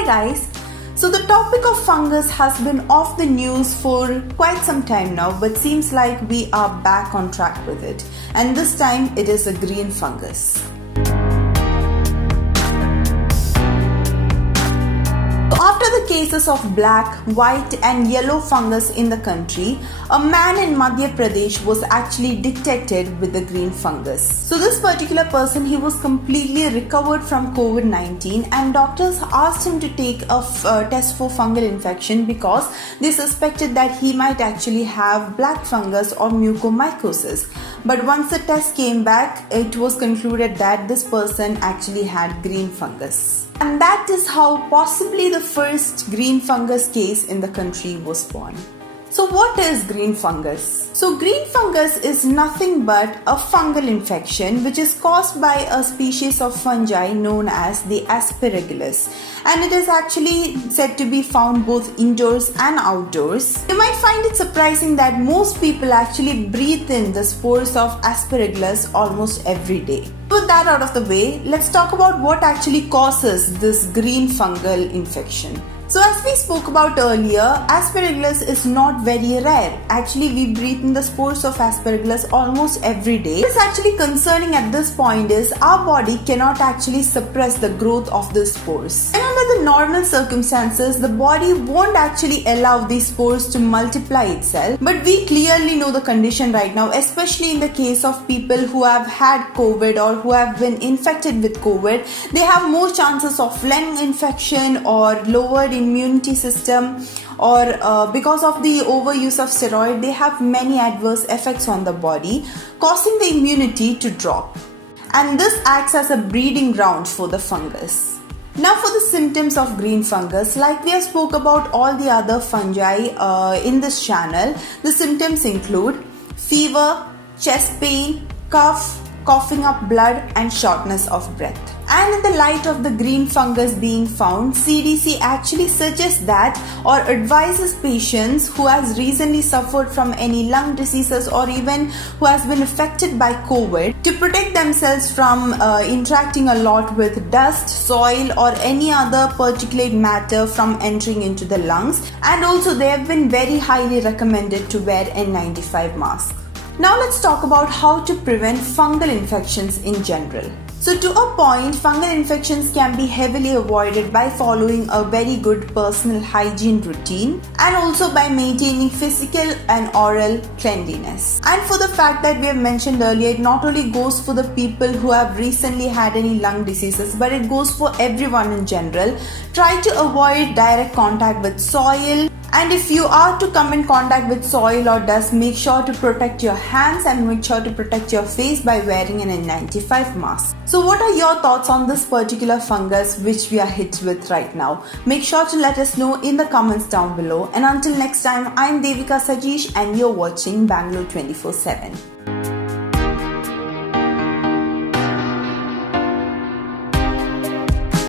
Hi guys, so the topic of fungus has been off the news for quite some time now, but seems like we are back on track with it, and this time it is a green fungus. After the cases of black, white and yellow fungus in the country, a man in Madhya Pradesh was actually detected with the green fungus. So this particular person, he was completely recovered from COVID-19 and doctors asked him to take a test for fungal infection because they suspected that he might actually have black fungus or mucormycosis. But once the test came back, it was concluded that this person actually had green fungus. And that is how possibly the first green fungus case in the country was born. So what is green fungus? So green fungus is nothing but a fungal infection which is caused by a species of fungi known as the Aspergillosis, and it is actually said to be found both indoors and outdoors. You might find it surprising that most people actually breathe in the spores of Aspergillosis almost every day. With that out of the way, let's talk about what actually causes this green fungal infection. So as we spoke about earlier, Aspergillosis is not very rare. Actually, we breathe in the spores of Aspergillosis almost every day. What is actually concerning at this point is our body cannot actually suppress the growth of the spores. And under the normal circumstances, the body won't actually allow these spores to multiply itself. But we clearly know the condition right now, especially in the case of people who have had COVID or who have been infected with COVID. They have more chances of lung infection or lowered immunity system, or because of the overuse of steroid, they have many adverse effects on the body, causing the immunity to drop. And this acts as a breeding ground for the fungus. Now for the symptoms of green fungus, like we have spoke about all the other fungi in this channel, the symptoms include fever, chest pain, cough, coughing up blood and shortness of breath. And in the light of the green fungus being found, CDC actually suggests that or advises patients who has recently suffered from any lung diseases or even who has been affected by COVID to protect themselves from interacting a lot with dust, soil or any other particulate matter from entering into the lungs. And also they have been very highly recommended to wear N95 mask. Now let's talk about how to prevent fungal infections in general. So to a point, fungal infections can be heavily avoided by following a very good personal hygiene routine and also by maintaining physical and oral cleanliness. And for the fact that we have mentioned earlier, it not only goes for the people who have recently had any lung diseases, but it goes for everyone in general. Try to avoid direct contact with soil. And if you are to come in contact with soil or dust, make sure to protect your hands and make sure to protect your face by wearing an N95 mask. So what are your thoughts on this particular fungus which we are hit with right now? Make sure to let us know in the comments down below. And until next time, I'm Devika Sajeesh and you're watching Bangalore 24/7.